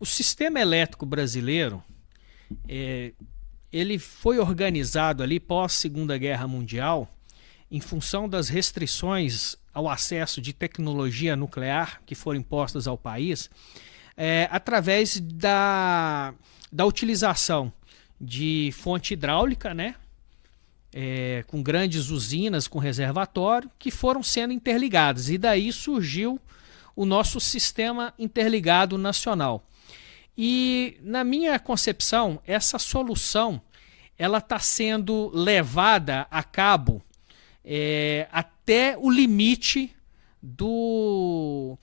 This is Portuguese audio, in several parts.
O sistema elétrico brasileiro, é, ele foi organizado ali pós Segunda Guerra Mundial em função das restrições ao acesso de tecnologia nuclear que foram impostas ao país, através da utilização de fonte hidráulica, né? Com grandes usinas com reservatório que foram sendo interligadas. E daí surgiu o nosso sistema interligado nacional. E na minha concepção, essa solução ela está sendo levada a cabo até o limite do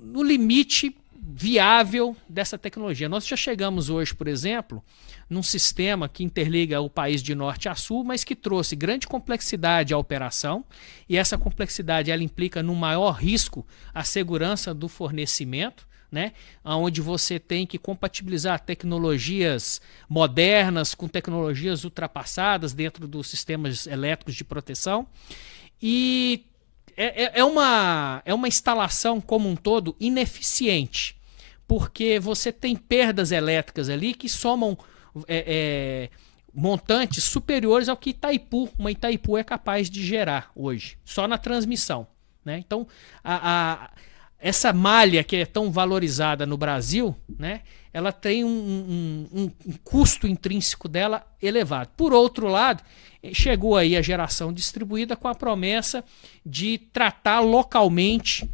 no limite viável dessa tecnologia. Nós já chegamos hoje, por exemplo, num sistema que interliga o país de norte a sul, mas que trouxe grande complexidade à operação, e essa complexidade ela implica no maior risco à segurança do fornecimento, né? Onde você tem que compatibilizar tecnologias modernas com tecnologias ultrapassadas dentro dos sistemas elétricos de proteção. E é uma instalação como um todo ineficiente, porque você tem perdas elétricas ali que somam montantes superiores ao que uma Itaipu é capaz de gerar hoje, só na transmissão. Né? Então, essa malha que é tão valorizada no Brasil, né, ela tem um custo intrínseco dela elevado. Por outro lado, chegou aí a geração distribuída com a promessa de tratar localmente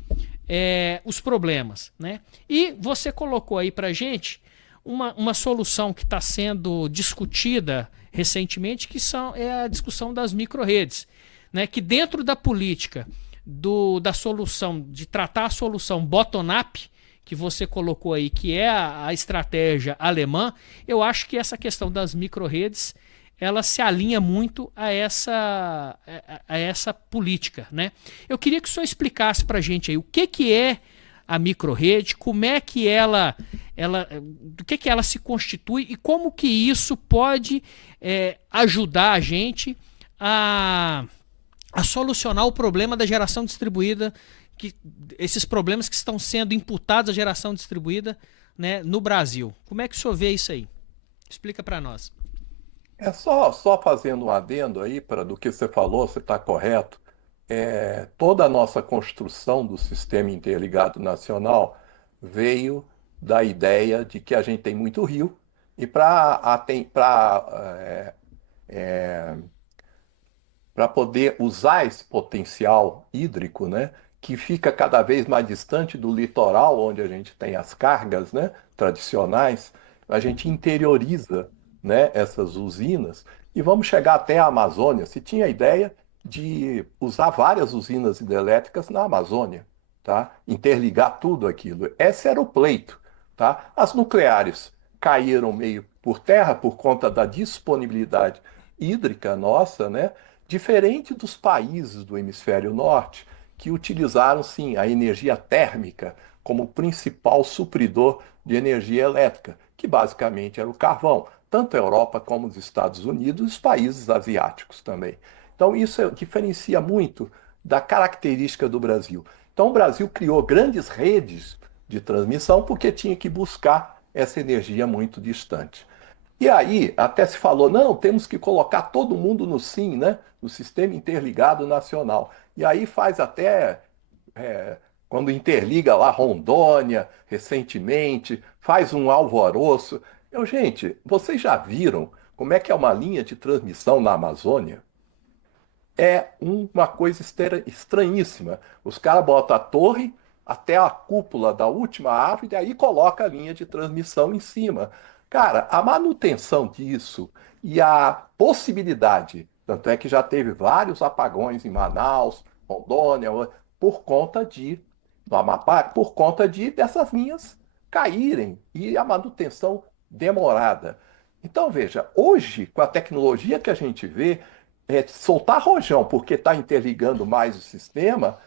os problemas. Né? E você colocou aí para a gente uma solução que está sendo discutida recentemente, que é a discussão das micro-redes, né? Que dentro da política da solução, de tratar a solução bottom-up, que você colocou aí, que é a estratégia alemã, eu acho que essa questão das micro-redes ela se alinha muito a essa política. Né? Eu queria que o senhor explicasse para a gente aí o que é a micro-rede, como é que do que ela se constitui e como que isso pode ajudar a gente a solucionar o problema da geração distribuída, esses problemas que estão sendo imputados à geração distribuída, né, no Brasil. Como é que o senhor vê isso aí? Explica para nós. É só fazendo um adendo aí para do que você falou, você está correto. Toda a nossa construção do sistema interligado nacional veio da ideia de que a gente tem muito rio e para poder usar esse potencial hídrico, né, que fica cada vez mais distante do litoral, onde a gente tem as cargas, né, tradicionais, a gente interioriza, né, essas usinas e vamos chegar até a Amazônia. Se tinha a ideia de usar várias usinas hidrelétricas na Amazônia, tá? Interligar tudo aquilo. Esse era o pleito, tá? As nucleares caíram meio por terra por conta da disponibilidade hídrica nossa, né? Diferente dos países do hemisfério norte, que utilizaram sim a energia térmica como principal supridor de energia elétrica, que basicamente era o carvão, tanto a Europa como os Estados Unidos e os países asiáticos também. Então isso diferencia muito da característica do Brasil. Então o Brasil criou grandes redes de transmissão porque tinha que buscar essa energia muito distante. E aí, até se falou, não, temos que colocar todo mundo no SIM, né? No Sistema Interligado Nacional. E aí faz até, é, quando interliga lá Rondônia, recentemente, faz um alvoroço. Gente, vocês já viram como é que é uma linha de transmissão na Amazônia? É uma coisa estranhíssima. Os caras botam a torre até a cúpula da última árvore e aí coloca a linha de transmissão em cima. Cara, a manutenção disso e a possibilidade, tanto é que já teve vários apagões em Manaus, Rondônia, por conta do Amapá, por conta dessas linhas caírem e a manutenção demorada. Então, veja, hoje, com a tecnologia que a gente vê, soltar rojão porque está interligando mais o sistema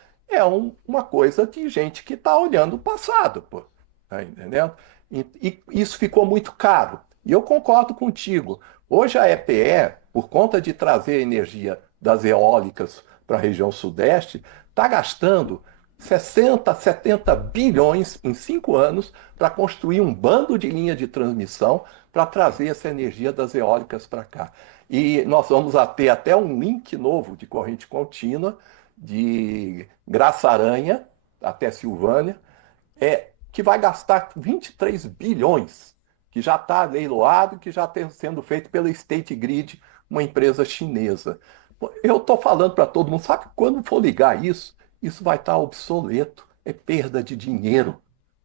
uma coisa de gente que está olhando o passado, pô. Tá entendendo? E isso ficou muito caro. E eu concordo contigo. Hoje a EPE, por conta de trazer energia das eólicas para a região sudeste, está gastando 60, 70 bilhões em 5 anos para construir um bando de linha de transmissão para trazer essa energia das eólicas para cá. E nós vamos ter até um link novo de corrente contínua de Graça-Aranha até Silvânia, que vai gastar 23 bilhões, que já está leiloado, que já está sendo feito pela State Grid, uma empresa chinesa. Eu estou falando para todo mundo, sabe, quando for ligar isso, isso vai estar obsoleto, é perda de dinheiro,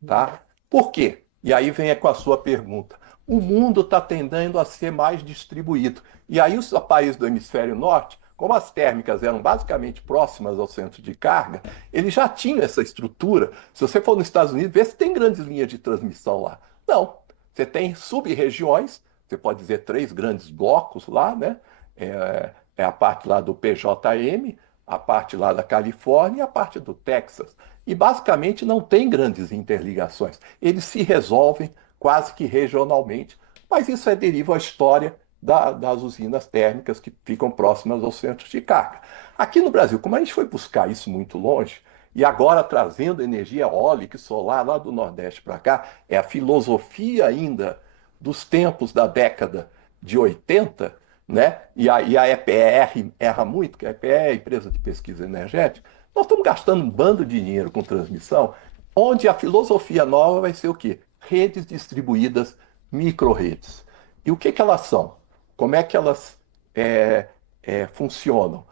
tá? Por quê? E aí vem com a sua pergunta. O mundo está tendendo a ser mais distribuído. E aí os países do hemisfério norte, como as térmicas eram basicamente próximas ao centro de carga, eles já tinham essa estrutura. Se você for nos Estados Unidos, vê se tem grandes linhas de transmissão lá. Não. Você tem sub-regiões, você pode dizer 3 grandes blocos lá, né? É a parte lá do PJM, a parte lá da Califórnia e a parte do Texas. E basicamente não tem grandes interligações. Eles se resolvem quase que regionalmente, mas isso deriva à história das usinas térmicas que ficam próximas aos centros de carga. Aqui no Brasil, como a gente foi buscar isso muito longe, e agora trazendo energia eólica e solar lá do Nordeste para cá, é a filosofia ainda dos tempos da década de 80, né? E a EPR erra muito, que a EPR é a empresa de pesquisa energética. Nós estamos gastando um bando de dinheiro com transmissão, onde a filosofia nova vai ser o quê? Redes distribuídas, micro-redes. E o que elas são? Como é que elas funcionam?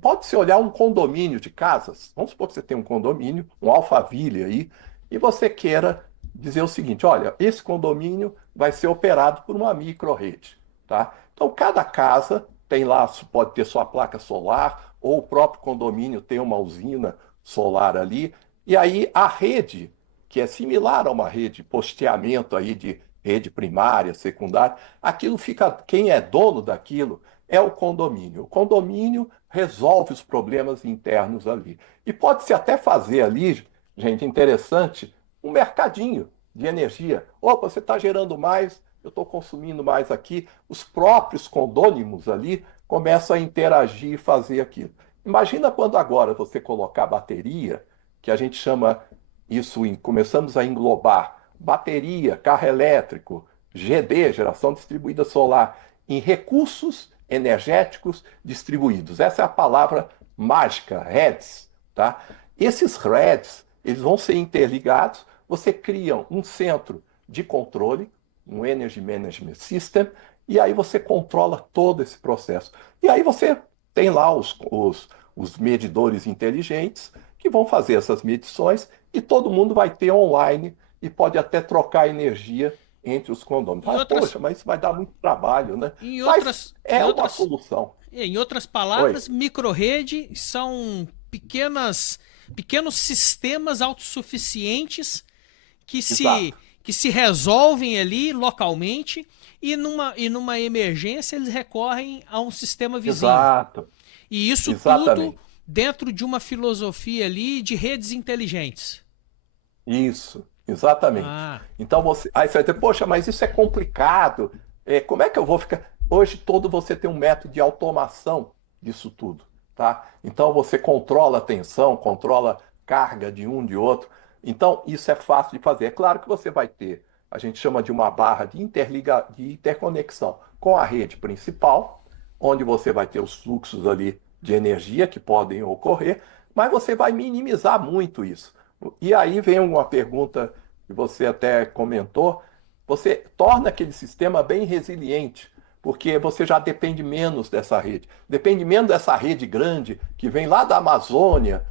Pode-se olhar um condomínio de casas. Vamos supor que você tem um condomínio, um Alphaville aí, e você queira dizer o seguinte: olha, esse condomínio vai ser operado por uma micro-rede, tá? Então, cada casa tem lá, pode ter sua placa solar, ou o próprio condomínio tem uma usina solar ali, e aí a rede, que é similar a uma rede de posteamento aí de rede primária, secundária, aquilo fica, quem é dono daquilo é o condomínio. O condomínio resolve os problemas internos ali. E pode-se até fazer ali, gente, interessante, um mercadinho de energia. Opa, você está gerando mais, eu estou consumindo mais aqui. Os próprios condôminos ali começam a interagir e fazer aquilo. Imagina quando agora você colocar bateria, que a gente chama isso, começamos a englobar bateria, carro elétrico, GD, geração distribuída solar, em recursos energéticos distribuídos. Essa é a palavra mágica, REDs, tá? Esses REDs, eles vão ser interligados, você cria um centro de controle, um Energy Management System, e aí você controla todo esse processo. E aí você tem lá os medidores inteligentes que vão fazer essas medições e todo mundo vai ter online e pode até trocar energia entre os condôminos. Poxa, mas isso vai dar muito trabalho, né? Mas é uma solução. Em outras Oi. palavras, microrede são pequenos sistemas autossuficientes Exato. que se resolvem ali localmente e numa emergência eles recorrem a um sistema vizinho. Exato. E isso tudo Exatamente. dentro de uma filosofia ali de redes inteligentes. Isso, exatamente. Ah, Então aí você vai dizer, poxa, mas isso é complicado. Como é que eu vou ficar? Hoje todo você tem um método de automação disso tudo, tá? Então você controla a tensão, controla carga de um de outro. Então isso é fácil de fazer. É claro que você vai ter, a gente chama de uma barra de interconexão com a rede principal, onde você vai ter os fluxos ali de energia que podem ocorrer, mas você vai minimizar muito isso. E aí vem uma pergunta que você até comentou. Você torna aquele sistema bem resiliente, porque você já depende menos dessa rede. Depende menos dessa rede grande que vem lá da Amazônia,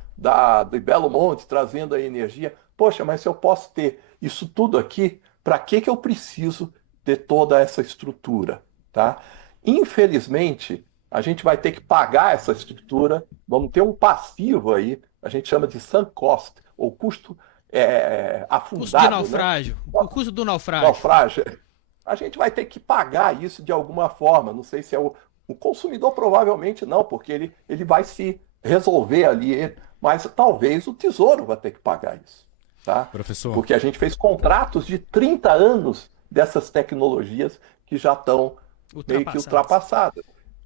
de Belo Monte, trazendo a energia. Poxa, mas se eu posso ter isso tudo aqui, para que eu preciso ter toda essa estrutura? Tá? Infelizmente, a gente vai ter que pagar essa estrutura, vamos ter um passivo aí, a gente chama de sunk cost, ou custo custo de afundado, né? naufrágio. O custo do naufrágio. Naufrágio. A gente vai ter que pagar isso de alguma forma. Não sei se é o consumidor, provavelmente não, porque ele vai se resolver ali, mas talvez o Tesouro vai ter que pagar isso, tá? Professor, Porque a gente fez contratos de 30 anos dessas tecnologias que já estão meio que ultrapassadas.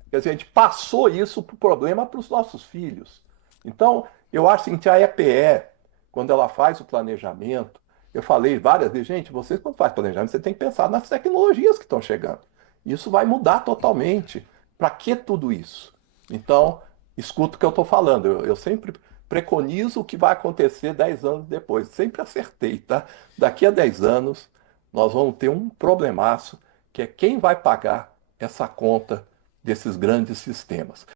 Quer dizer, a gente passou isso para o problema para os nossos filhos. Então, Eu acho assim, que a EPE, quando ela faz o planejamento, eu falei várias vezes, gente, vocês quando faz planejamento, você tem que pensar nas tecnologias que estão chegando. Isso vai mudar totalmente. Para que tudo isso? Então, escuta o que eu estou falando. Eu sempre preconizo o que vai acontecer 10 anos depois. Sempre acertei, tá? Daqui a 10 anos, nós vamos ter um problemaço, que é quem vai pagar essa conta desses grandes sistemas.